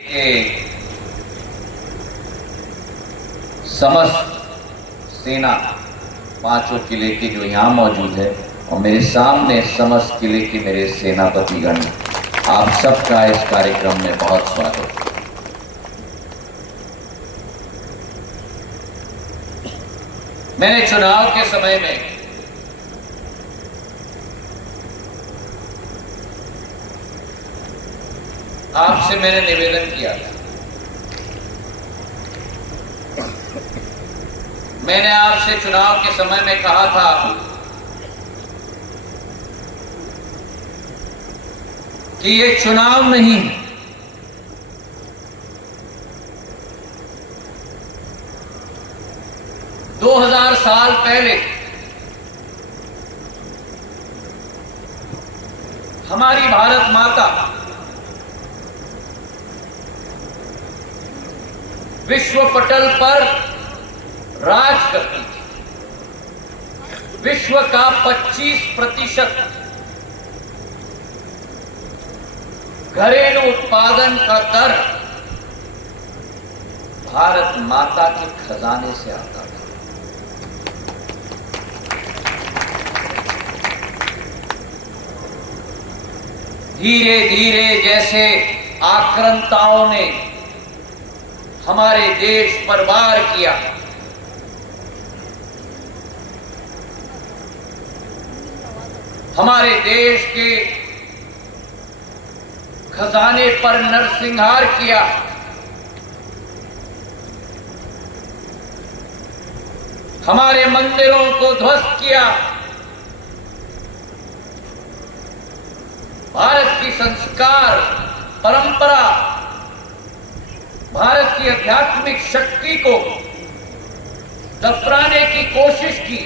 के समस्त सेना पांचों किले के जो यहाँ मौजूद है और मेरे सामने समस्त किले के मेरे सेनापतिगण, आप सबका इस कार्यक्रम में बहुत स्वागत। मैंने चुनाव के समय में आपसे मैंने निवेदन किया था, मैंने आपसे चुनाव के समय में कहा था कि ये चुनाव नहीं, 2000 साल पहले हमारी भारत माता विश्व पटल पर राज करती थी। विश्व का 25% घरेलू उत्पादन का दर भारत माता के खजाने से आता था। धीरे धीरे जैसे आक्रांताओं ने हमारे देश पर वार किया, हमारे देश के खजाने पर नरसंहार किया, हमारे मंदिरों को ध्वस्त किया, भारत की संस्कार परंपरा, भारत की आध्यात्मिक शक्ति को दफनाने की कोशिश की।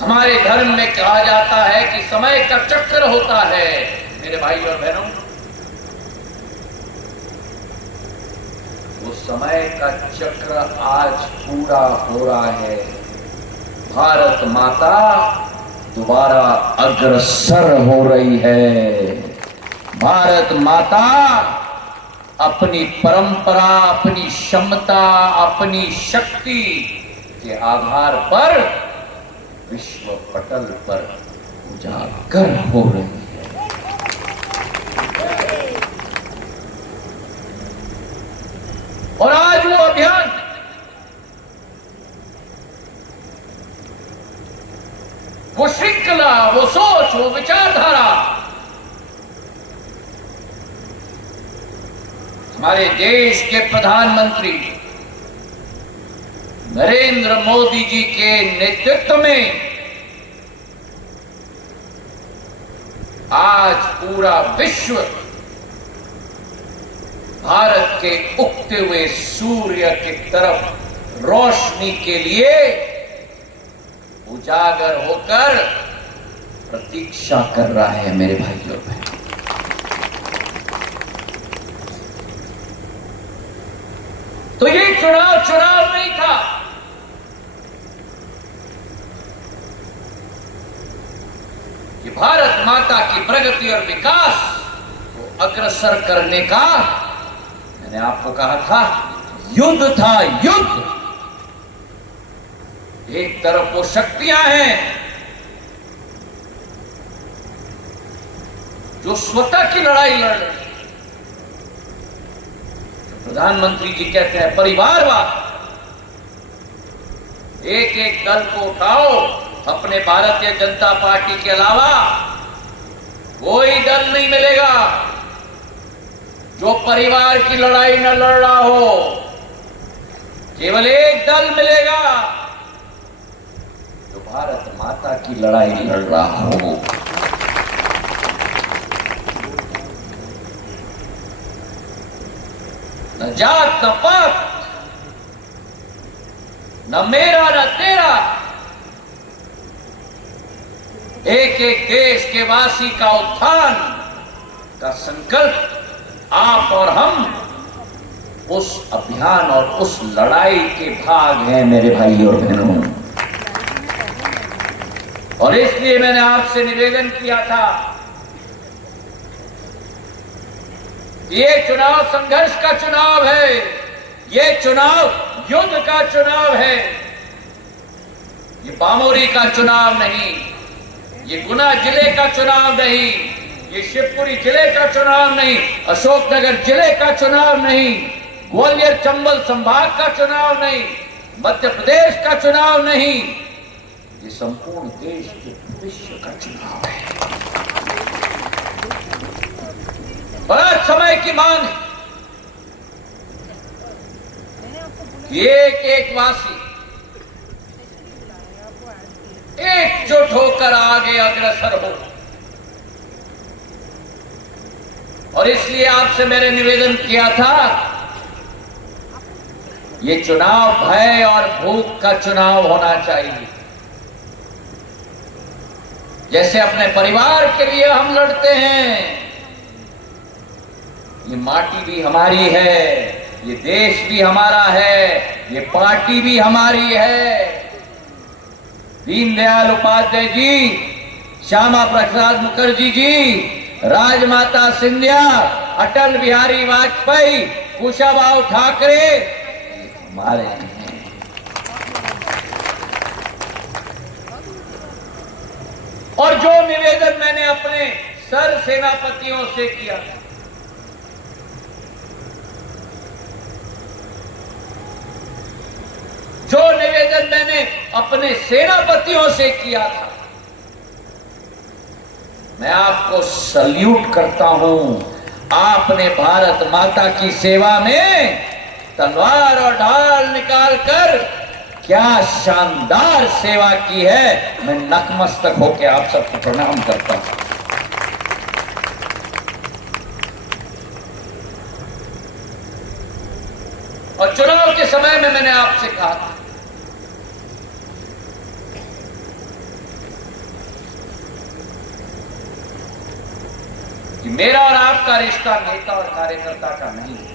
हमारे धर्म में कहा जाता है कि समय का चक्र होता है। मेरे भाई और बहनों, वो समय का चक्र आज पूरा हो रहा है। भारत माता दोबारा अग्रसर हो रही है। भारत माता अपनी परंपरा, अपनी क्षमता, अपनी शक्ति के आधार पर विश्व पटल पर उजागर हो रही है। और आज वो अभियान वो श्रृंखला, वो सोच, वो विचारधारा हमारे देश के प्रधानमंत्री नरेंद्र मोदी जी के नेतृत्व में आज पूरा विश्व भारत के उगते हुए सूर्य की तरफ रोशनी के लिए उजागर होकर प्रतीक्षा कर रहा है। मेरे भाई और बहन, तो ये चुनाव नहीं था, ये भारत माता की प्रगति और विकास को अग्रसर करने का, मैंने आपको कहा था, युद्ध था। युद्ध, एक तरफ वो शक्तियां हैं जो स्वतः की लड़ाई लड़ रही है। प्रधानमंत्री जी कहते हैं परिवारवाद। एक एक दल को उठाओ, अपने भारतीय जनता पार्टी के अलावा कोई दल नहीं मिलेगा जो परिवार की लड़ाई न लड़ रहा हो। केवल एक दल मिलेगा जो भारत माता की लड़ाई लड़ रहा हो। न जात न पात, न मेरा न तेरा, एक एक देश के वासी का उत्थान का संकल्प आप और हम उस अभियान और उस लड़ाई के भाग हैं। मेरे भाई और बहनों, और इसलिए मैंने आपसे निवेदन किया था, ये चुनाव संघर्ष का चुनाव है, ये चुनाव युद्ध का चुनाव है, ये बामोरी का चुनाव नहीं, ये गुना जिले का चुनाव नहीं, ये शिवपुरी जिले का चुनाव नहीं, अशोकनगर जिले का चुनाव नहीं, ग्वालियर चंबल संभाग का चुनाव नहीं, मध्य प्रदेश का चुनाव नहीं, ये संपूर्ण देश के भविष्य का चुनाव है। बड़ा समय की मांग है कि एक एक वासी एकजुट होकर आगे अग्रसर हो, और इसलिए आपसे मैंने निवेदन किया था, ये चुनाव भय और भूख का चुनाव होना चाहिए। जैसे अपने परिवार के लिए हम लड़ते हैं, ये माटी भी हमारी है, ये देश भी हमारा है, ये पार्टी भी हमारी है। दीनदयाल उपाध्याय जी, श्यामा प्रसाद मुखर्जी जी, राजमाता सिंधिया, अटल बिहारी वाजपेयी, कुशाभाऊ ठाकरे हमारे हैं। और जो निवेदन मैंने अपने सर सेनापतियों से किया, जो निवेदन मैंने अपने सेनापतियों से किया था, मैं आपको सल्यूट करता हूं। आपने भारत माता की सेवा में तलवार और ढाल निकालकर क्या शानदार सेवा की है। मैं नतमस्तक होकर आप सबको प्रणाम करता हूं। और चुनाव के समय में मैंने आपसे कहा था कि मेरा और आपका रिश्ता नेता और कार्यकर्ता का नहीं है।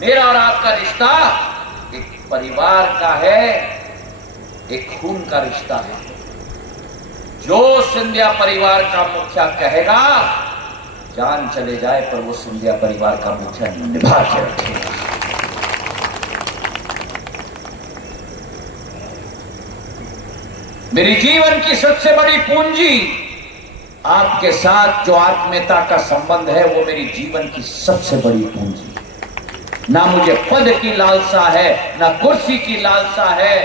मेरा और आपका रिश्ता एक परिवार का है, एक खून का रिश्ता है। जो सिंधिया परिवार का मुखिया कहेगा, जान चले जाए पर वो सिंधिया परिवार का मुखिया निभा के रखेगा। मेरी जीवन की सबसे बड़ी पूंजी आपके साथ जो आत्मीयता का संबंध है, वो मेरी जीवन की सबसे बड़ी पूंजी। ना मुझे पद की लालसा है, ना कुर्सी की लालसा है,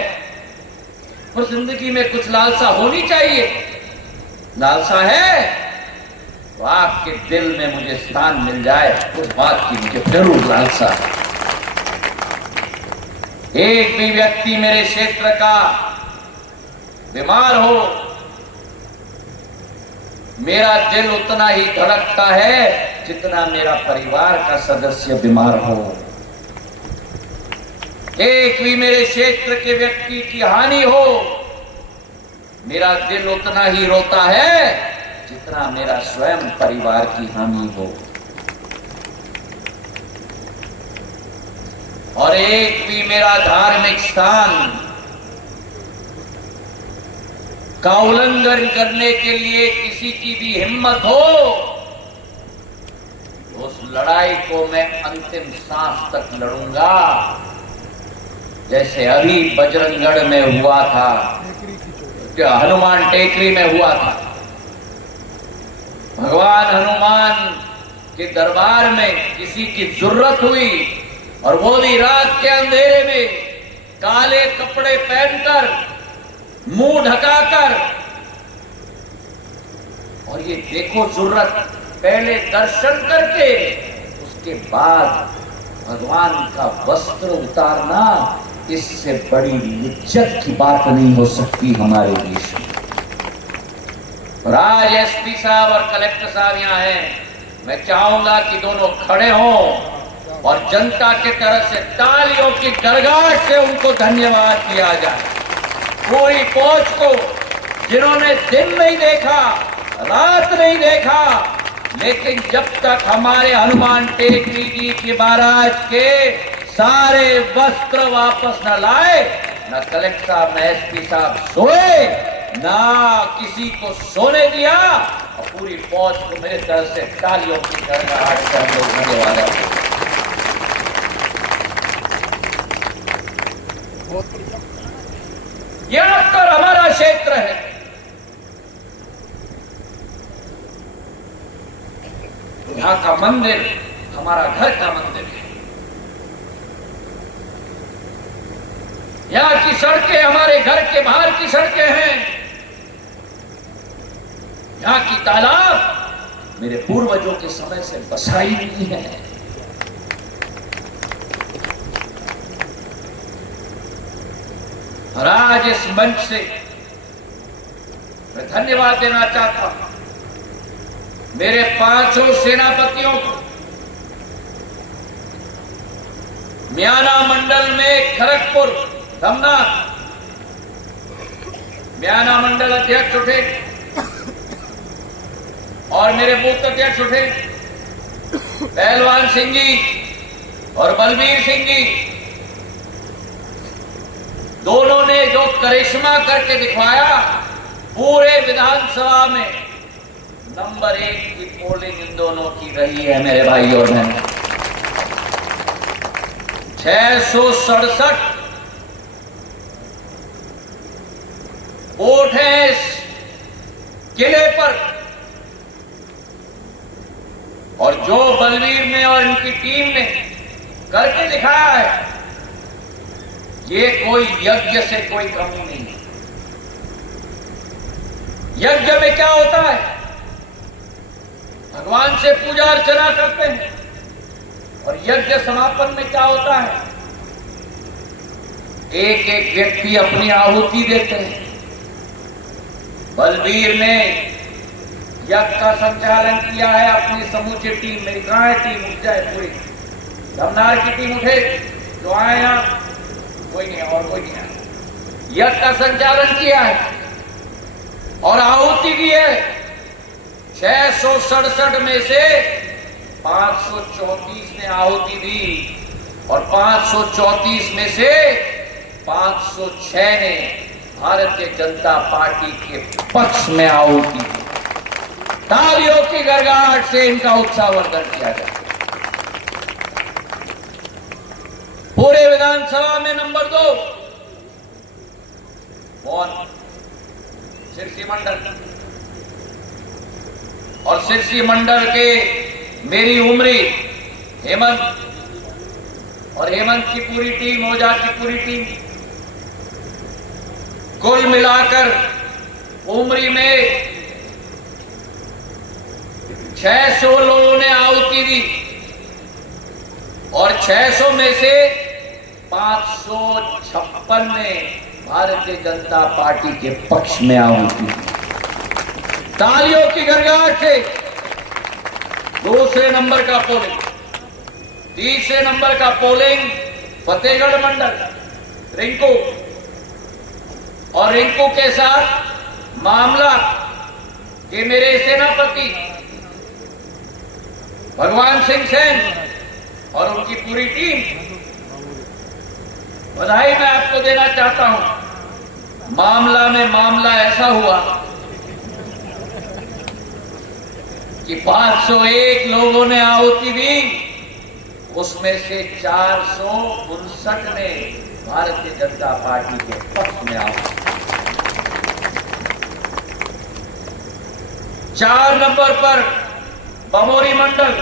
पर जिंदगी में कुछ लालसा होनी चाहिए। लालसा है तो आपके दिल में मुझे स्थान मिल जाए, उस बात की मुझे जरूर लालसा है। एक भी व्यक्ति मेरे क्षेत्र का बीमार हो, मेरा दिल उतना ही धड़कता है जितना मेरा परिवार का सदस्य बीमार हो। एक भी मेरे क्षेत्र के व्यक्ति की हानि हो, मेरा दिल उतना ही रोता है जितना मेरा स्वयं परिवार की हानि हो। और एक भी मेरा धार्मिक स्थान का उल्लंघन करने के लिए किसी की भी हिम्मत हो, उस लड़ाई को मैं अंतिम सांस तक लड़ूंगा। जैसे अभी बजरंगगढ़ में हुआ था, हनुमान टेकरी में हुआ था। भगवान हनुमान के दरबार में किसी की जरूरत हुई, और वो भी रात के अंधेरे में काले कपड़े पहनकर, मुंह ढकाकर। और ये देखो जरूरत, पहले दर्शन करके उसके बाद भगवान का वस्त्र उतारना, इससे बड़ी इज्जत की बात नहीं हो सकती हमारे देश में। और आज एसपी साहब और कलेक्टर साहब यहाँ हैं। मैं चाहूंगा कि दोनों खड़े हों और जनता के तरफ से तालियों की गड़गड़ाहट से उनको धन्यवाद दिया जाए। पूरी फौज को, जिन्होंने दिन नहीं देखा, रात नहीं देखा, लेकिन जब तक हमारे हनुमान टेकरी जी के महाराज के सारे वस्त्र वापस न लाए, ना कलेक्टर साहब, ना एसपी साहब सोए, ना किसी को सोने दिया, और पूरी फौज को मेरे तरफ से तालियों की गड़गड़ाहट से हम लोग धन्यवाद हैं। यह अक्कर हमारा क्षेत्र है। यहाँ का मंदिर हमारा घर का मंदिर है। यहाँ की सड़कें हमारे घर के बाहर की सड़कें हैं। यहाँ की तालाब मेरे पूर्वजों के समय से बसाई हुई है। और आज इस मंच से मैं धन्यवाद देना चाहता हूं मेरे 5 सेनापतियों को। म्याना मंडल में खड़गपुर धमनाथ म्याना मंडल अध्यक्ष उठे और मेरे बूथ अध्यक्ष उठे पहलवान सिंह जी और बलबीर सिंह जी। दोनों ने जो करिश्मा करके दिखवाया, पूरे विधानसभा में नंबर 1 की पोलिंग इन दोनों की रही है मेरे भाई और बहन। 667 वोट है इस किले पर, और जो बलवीर ने और इनकी टीम ने करके दिखाया है, ये कोई यज्ञ से कोई कमी नहीं है। यज्ञ में क्या होता है? भगवान से पूजा अर्चना करते हैं, और यज्ञ समापन में क्या होता है? एक एक व्यक्ति अपनी आहुति देते हैं। बलबीर ने यज्ञ का संचालन किया है अपनी समूची टीम। मेरी कहां है टीम? उठ जाए पूरी। धमनार की टीम उठे, जो आए यहां, कोई नहीं और कोई नहीं आया। यज्ञ का संचालन किया है और आहुति दी है। 667 में से 534 ने आहुति दी, और 534 में से 506 ने भारतीय जनता पार्टी के पक्ष में आहुति दी। तालियों की गड़गड़ाहट से इनका उत्साहवर्धन किया जाए। पूरे विधानसभा में नंबर 2 कौन? सिरसी मंडल। और सिरसी मंडल के मेरी उमरी हेमंत और हेमंत की पूरी टीम, ओझा की पूरी टीम, कुल मिलाकर उमरी में 600 लोगों ने आहुति दी, और 600 में से 556 ने भारतीय जनता पार्टी के पक्ष में आहुति दी। तालियों की गड़गड़ाहट से दूसरे नंबर का पोलिंग, तीसरे नंबर का पोलिंग फतेहगढ़ मंडल रिंकू, और रिंकू के साथ मामला कि मेरे सेनापति भगवान सिंह सेन और उनकी पूरी टीम। बधाई मैं आपको देना चाहता हूं। मामला ऐसा हुआ कि 501 लोगों ने आहुति दी, उसमें से 459 ने भारतीय जनता पार्टी के पक्ष में आहुति। 4 नंबर पर बमोरी मंडल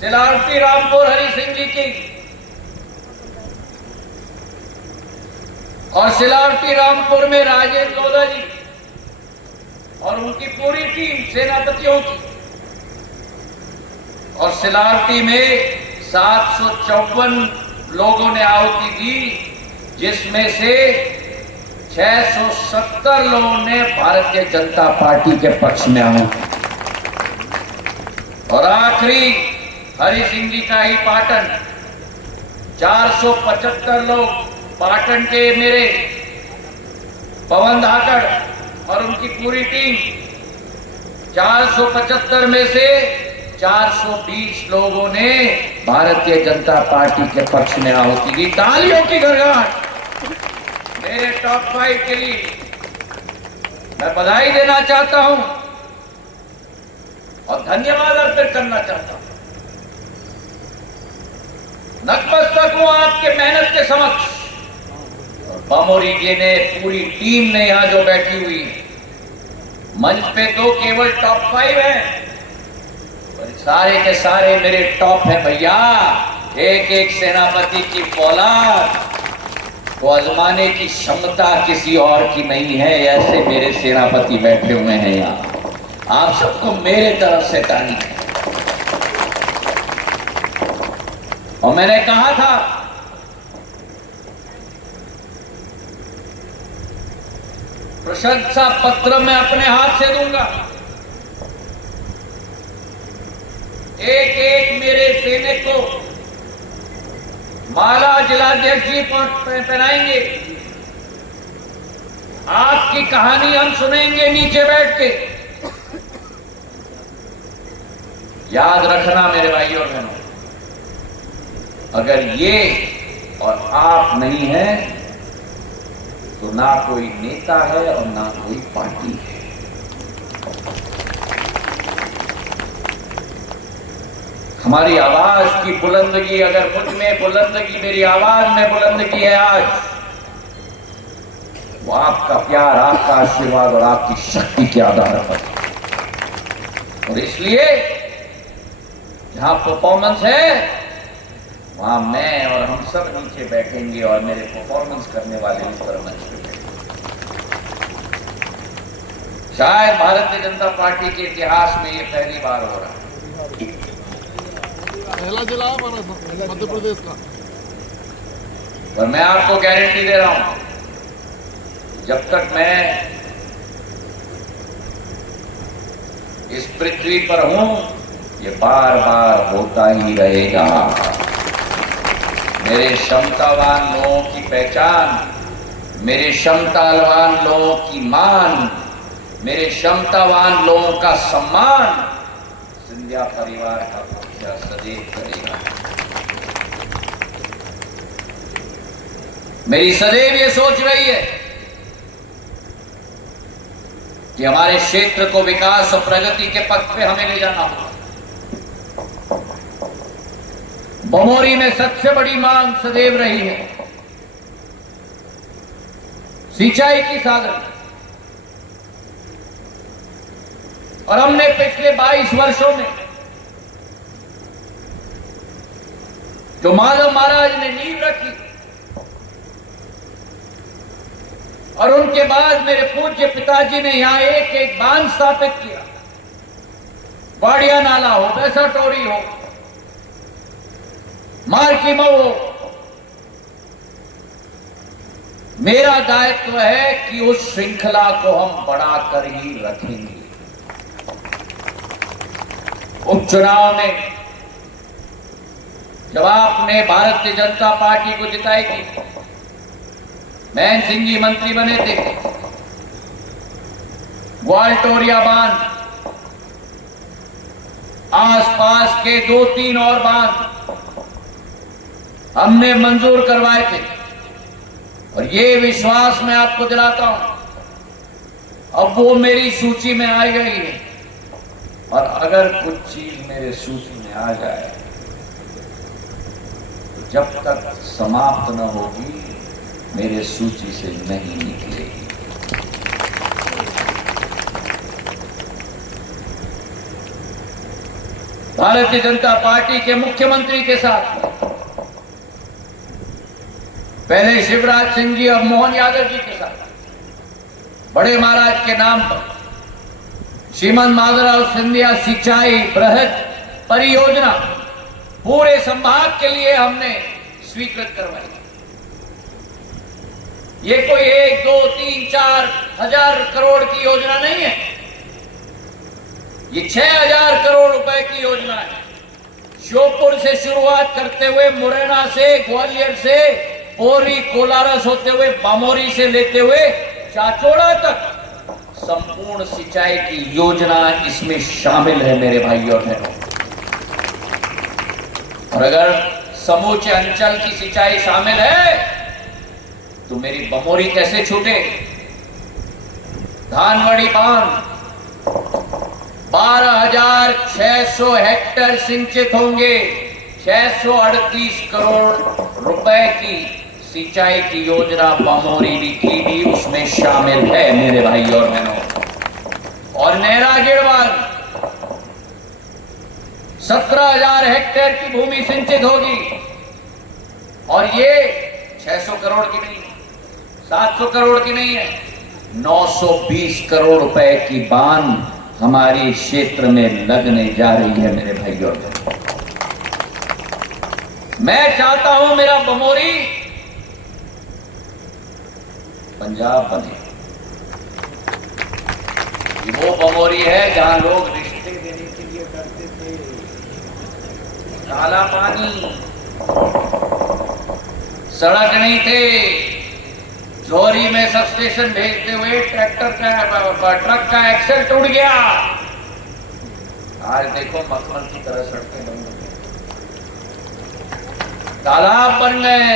सिलावटी रामपुर हरि सिंह जी की, और सिलावटी रामपुर में राजेंद्र लोधा जी और उनकी पूरी टीम सेनापतियों की, और सिलावटी में 754 लोगों ने आहुति दी, जिसमें से 670 लोगों ने भारतीय जनता पार्टी के पक्ष में आहुति। और आखिरी हरि सिंह जी का ही पाटन, 475 लोग पाटन के मेरे पवन धाकड़ और उनकी पूरी टीम, 475 में से 420 लोगों ने भारतीय जनता पार्टी के पक्ष में आहुति दी। तालियों की गड़गड़ाहट मेरे टॉप 5 के लिए मैं बधाई देना चाहता हूं और धन्यवाद अर्पित करना चाहता हूं। नतमस्तक हूं आपके मेहनत के समक्ष। और बमोरी जी ने, पूरी टीम ने यहां जो बैठी हुई है, मंच पे तो केवल टॉप 5 है, पर सारे के सारे मेरे टॉप है भैया। एक एक सेनापति की औलाद को आजमाने की क्षमता किसी और की नहीं है। ऐसे मेरे सेनापति बैठे हुए हैं यहाँ। आप सबको मेरे तरफ से तारीफ है। और मैंने कहा था प्रशंसा पत्र मैं अपने हाथ से दूंगा। एक एक मेरे सैनिक को माला जिलाध्यक्ष जी पहनाएंगे। आपकी कहानी हम सुनेंगे नीचे बैठ के। याद रखना मेरे भाइयों और बहनों, अगर ये और आप नहीं है तो ना कोई नेता है और ना कोई पार्टी है। हमारी आवाज की बुलंदगी, अगर मुझ में बुलंदगी, मेरी आवाज में बुलंदगी है आज, वो आपका प्यार, आपका आशीर्वाद और आपकी शक्ति के आधार पर। और इसलिए जहां परफॉर्मेंस है वहां मैं और हम सब नीचे बैठेंगे और मेरे परफॉर्मेंस करने वाले इस पर मंच पे बैठेंगे। शायद भारतीय जनता पार्टी के इतिहास में ये पहली बार हो रहा है। पहला जिला हमारा मध्य प्रदेश का। और मैं आपको गारंटी दे रहा हूं, जब तक मैं इस पृथ्वी पर हूं, ये बार बार होता ही रहेगा। मेरे क्षमतावान लोगों की पहचान, मेरे क्षमतावान लोगों की मान, मेरे क्षमतावान लोगों का सम्मान सिंधिया परिवार का मुखिया सदैव करेगा। मेरी सदैव ये सोच रही है कि हमारे क्षेत्र को विकास और प्रगति के पथ पे हमें ले जाना होगा। बमोरी में सबसे बड़ी मांग सदैव रही है सिंचाई की साधन, और हमने पिछले 22 वर्षों में जो माधव महाराज ने नींव रखी और उनके बाद मेरे पूज्य पिताजी ने यहां एक एक बांध स्थापित किया। बाड़िया नाला हो, वैसा टोरी हो, मारकी मऊ हो, मेरा दायित्व है कि उस श्रृंखला को हम बढ़ाकर ही रखेंगे। उपचुनाव में जब आपने भारतीय जनता पार्टी को जिताई थी, महेंद्र सिंह जी मंत्री बने थे, ग्वालटोरिया बांध, आसपास के 2-3 और बांध हमने मंजूर करवाए थे। और ये विश्वास मैं आपको दिलाता हूं, अब वो मेरी सूची में आ गई है। और अगर कुछ चीज मेरे सूची में आ जाए तो जब तक समाप्त न होगी मेरे सूची से नहीं निकलेगी। भारतीय जनता पार्टी के मुख्यमंत्री के साथ पहले शिवराज सिंह जी, अब मोहन यादव जी के साथ बड़े महाराज के नाम पर श्रीमंत माधवराव सिंधिया सिंचाई बृहद परियोजना पूरे संभाग के लिए हमने स्वीकृत करवाई। ये कोई 1, 2, 3, 4 हजार करोड़ की योजना नहीं है, ये 6,000 करोड़ रुपए की योजना है। श्योपुर से शुरुआत करते हुए, मुरैना से, ग्वालियर से, पोरी कोलारस होते हुए, बमोरी से लेते हुए चाचौड़ा तक संपूर्ण सिंचाई की योजना इसमें शामिल है मेरे भाइयों और बहनों। और अगर समूचे अंचल की सिंचाई शामिल है तो मेरी बमोरी कैसे छूटे? धानवड़ी बांध 12,600 हेक्टेयर सिंचित होंगे। 638 करोड़ रुपए की सिंचाई की योजना बमोरी की भी उसमें शामिल है मेरे भाई और बहनों। और नहरा गिड़वाल 17,000 हेक्टेयर की भूमि सिंचित होगी। और ये 600 करोड़ की नहीं है, 700 करोड़ की नहीं है, 920 करोड़ रुपए की बांध हमारी क्षेत्र में लगने जा रही है मेरे भाई और बहनों। मैं चाहता हूं मेरा बमोरी पंजाब बने। ये वो बमोरी है जहां लोग रिश्ते देने के लिए करते थे। काला पानी, सड़क नहीं थे, जोरी में सब स्टेशन भेजते हुए ट्रक का एक्सेल टूट गया। आज देखो मखमल की तरह सड़कें बन गई, तालाब बन गए,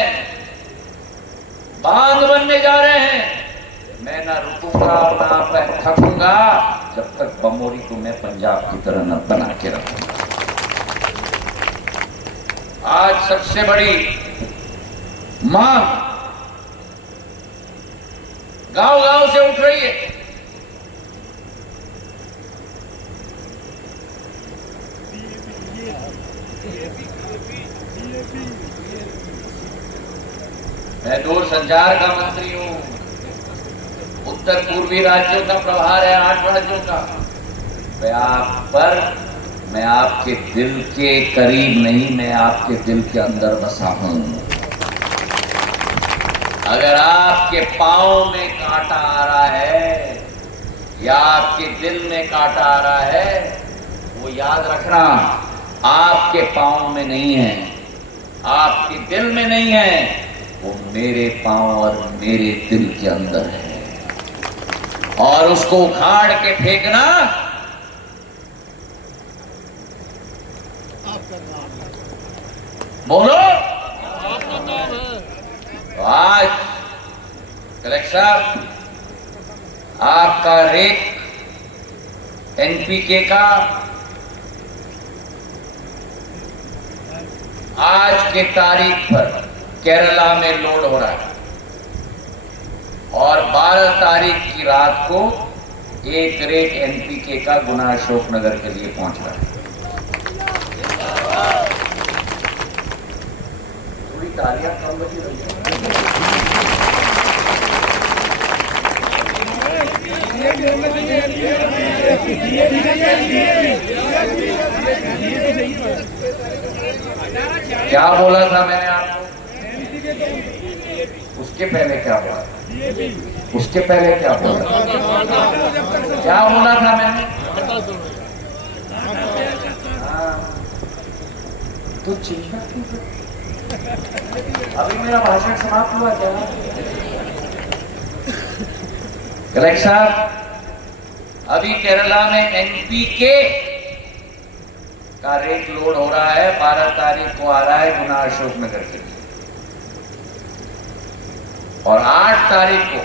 बांध बनने जा रहे हैं। मैं ना रुकूंगा और ना थकूंगा जब तक बमोरी को मैं पंजाब की तरह न बना के रखूंगा। आज सबसे बड़ी मांग गांव-गांव से उठ रही है। मैं दूरसंचार का मंत्री हूं, उत्तर पूर्वी राज्यों का प्रभार है, 8 राज्यों का। मैं आपके दिल के करीब नहीं, मैं आपके दिल के अंदर बसा हूं। अगर आपके पांव में कांटा आ रहा है या आपके दिल में कांटा आ रहा है, वो याद रखना आपके पांव में नहीं है, आपके दिल में नहीं है, वो मेरे पांव और मेरे दिल के अंदर है। और उसको उखाड़ के फेंकना बोलो आपका काम है। तो आज कलेक्टर साहब, आपका रेक एनपीके का आज के तारीख पर केरला में लोड हो रहा है और 12 तारीख की रात को एक रेक एनपीके का गुना अशोकनगर के लिए पहुंच रहा है। थोड़ी तालियां कम बजी रही है। क्या बोला था मैंने आपको? उसके पहले क्या बोला था? उसके पहले क्या बोला था? क्या बोला था मैंने? तो चिंता क्यों कर? अभी मेरा भाषण समाप्त हुआ क्या? कलेक्टर साहब, अभी केरला में एनपीके का रेट लोड हो रहा है, 12 तारीख को आ रहा है गुना अशोकनगर के लिए, और 8 तारीख को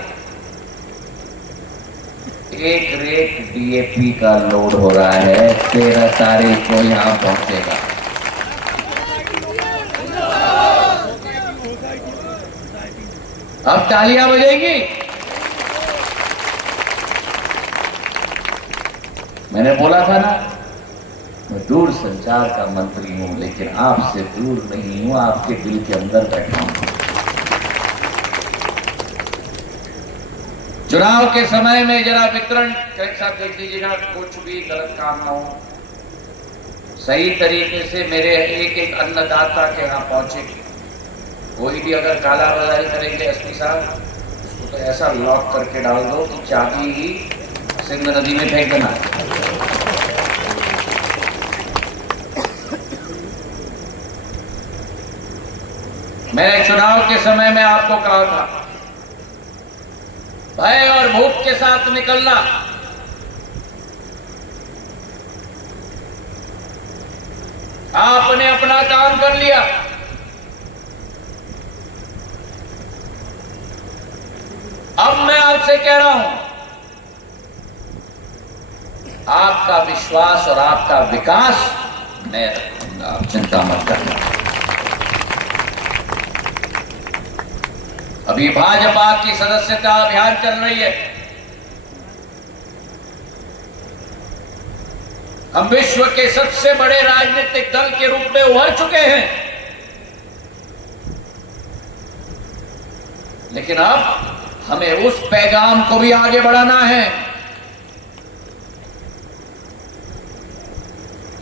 एक रेट डीएपी का लोड हो रहा है, 13 तारीख को यहां पहुंचेगा। अब तालियां बजेगी। मैंने बोला था ना, मैं दूर संचार का मंत्री हूं, लेकिन आपसे दूर नहीं हूं, आपके दिल के अंदर बैठा हूं। चुनाव के समय में जरा वितरण कैसा देख लीजिएगा, कुछ भी गलत काम ना हो, सही तरीके से मेरे एक एक अन्नदाता के यहां पहुंचे। कोई भी अगर काला बाजारी करेंगे एसपी साहब, उसको तो ऐसा लॉक करके डाल दो कि चाबी ही सिंध नदी में फेंक देना। मैंने चुनाव के समय में आपको कहा था, भय और भूख के साथ निकलना। आपने अपना काम कर लिया। अब मैं आपसे कह रहा हूं, आपका विश्वास और आपका विकास मैं रखूंगा, आप चिंता मत करना। अभी भाजपा की सदस्यता अभियान चल रही है। हम विश्व के सबसे बड़े राजनीतिक दल के रूप में उभर चुके हैं, लेकिन अब हमें उस पैगाम को भी आगे बढ़ाना है।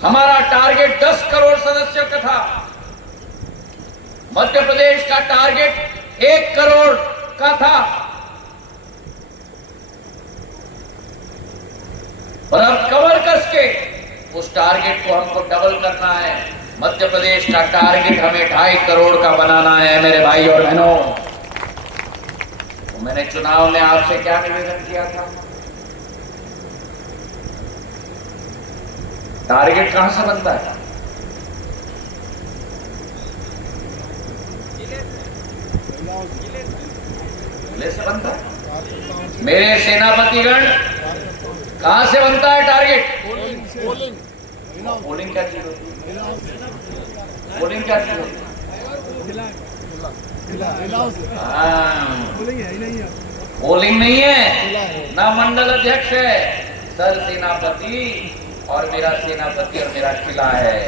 हमारा टारगेट 10 करोड़ सदस्यों का था, मध्य प्रदेश का टारगेट 1 करोड़ का था, और अब कमर कस के उस टारगेट को हमको डबल करना है। मध्य प्रदेश का टारगेट हमें 2.5 करोड़ का बनाना है मेरे भाई और बहनों। तो मैंने चुनाव में आपसे क्या निवेदन किया था? टारगेट कहां से बनता है? जिले से बनता है। मेरे सेनापतिगण, कहां से बनता है टारगेट? पोलिंग क्या चीज होती है? पोलिंग क्या चीज होती है? पोलिंग नहीं है ना, मंडल अध्यक्ष है, सर सेनापति और मेरा सेनापति और मेरा किला है।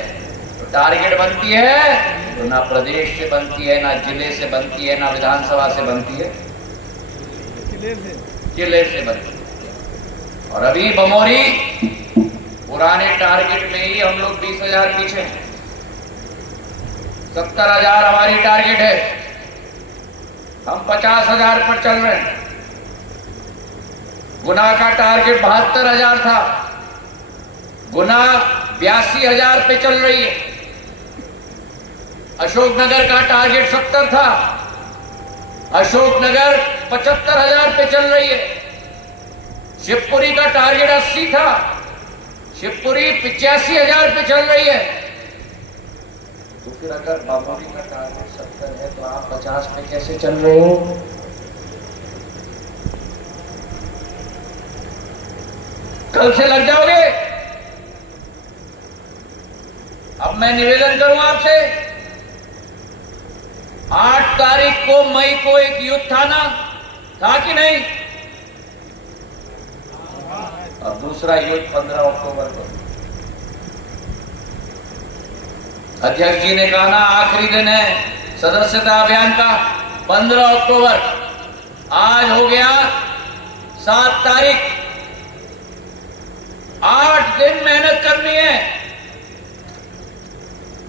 तो टारगेट बनती है तो ना प्रदेश से बनती है, ना जिले से बनती है, ना विधानसभा से बनती है, किले से बनती है। और अभी बमोरी पुराने टारगेट में ही हम लोग 20,000 पीछे हैं। 70,000 हमारी टारगेट है, हम 50,000 पर चल रहे हैं। गुना का टारगेट 72,000 था, गुना 82,000 पे चल रही है। अशोकनगर का टारगेट 70 था, अशोकनगर 75,000 पे चल रही है। शिवपुरी का टारगेट 80 था, शिवपुरी 85,000 पे चल रही है। तो फिर अगर बमोरी का टारगेट 70 है तो आप 50 पे कैसे चल रहे हो? कल से लग जाओगे। अब मैं निवेदन करूं आपसे, 8 तारीख को मई को एक युद्ध था कि नहीं? और दूसरा युद्ध 15 अक्टूबर को। अध्यक्ष जी ने कहा ना, आखिरी दिन है सदस्यता अभियान का, 15 अक्टूबर। आज हो गया 7 तारीख। 8 दिन मेहनत करनी है,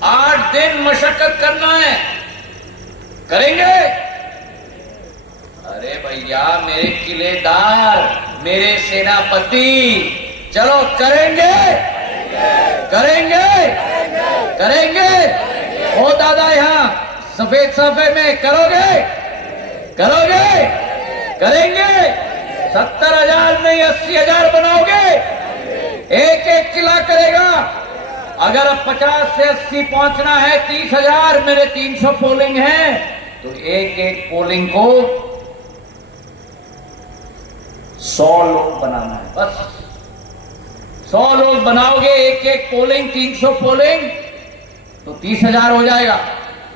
8 दिन मशक्कत करना है। करेंगे? अरे भैया, मेरे किलेदार, मेरे सेनापति, चलो करेंगे, करेंगे, करेंगे। ओ दादा, यहां सफेद सफेद में करोगे, करोगे, करेंगे। 70,000 नहीं 80,000 बनाओगे, एक एक किला करेगा। अगर अब 50 से 80 पहुंचना है, 30,000 मेरे 300 पोलिंग है, तो एक एक पोलिंग को 100 लोग बनाना है। बस 100 लोग बनाओगे, एक एक पोलिंग, 300 पोलिंग, तो 30,000 हो जाएगा।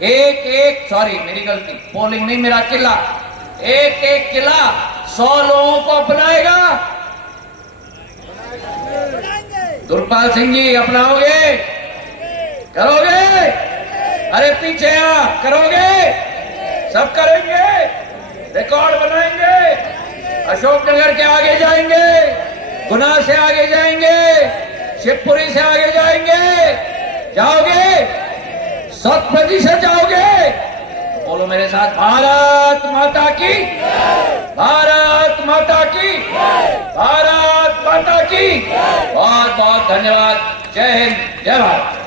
एक एक, सॉरी मेरी गलती, पोलिंग नहीं, मेरा किला। एक एक किला 100 लोगों को अपनाएगा। दुर्पाल सिंह जी, अपनाओगे, करोगे? अरे पीछे आ, करोगे? सब करेंगे, रिकॉर्ड बनाएंगे। अशोकनगर के आगे जाएंगे, गुना से आगे जाएंगे, शिवपुरी से आगे जाएंगे। जाओगे? 100% जाओगे? बोलो मेरे साथ, भारत माता की, भारत माता की, भारत माता की। बहुत बहुत धन्यवाद। जय हिंद, जय भारत।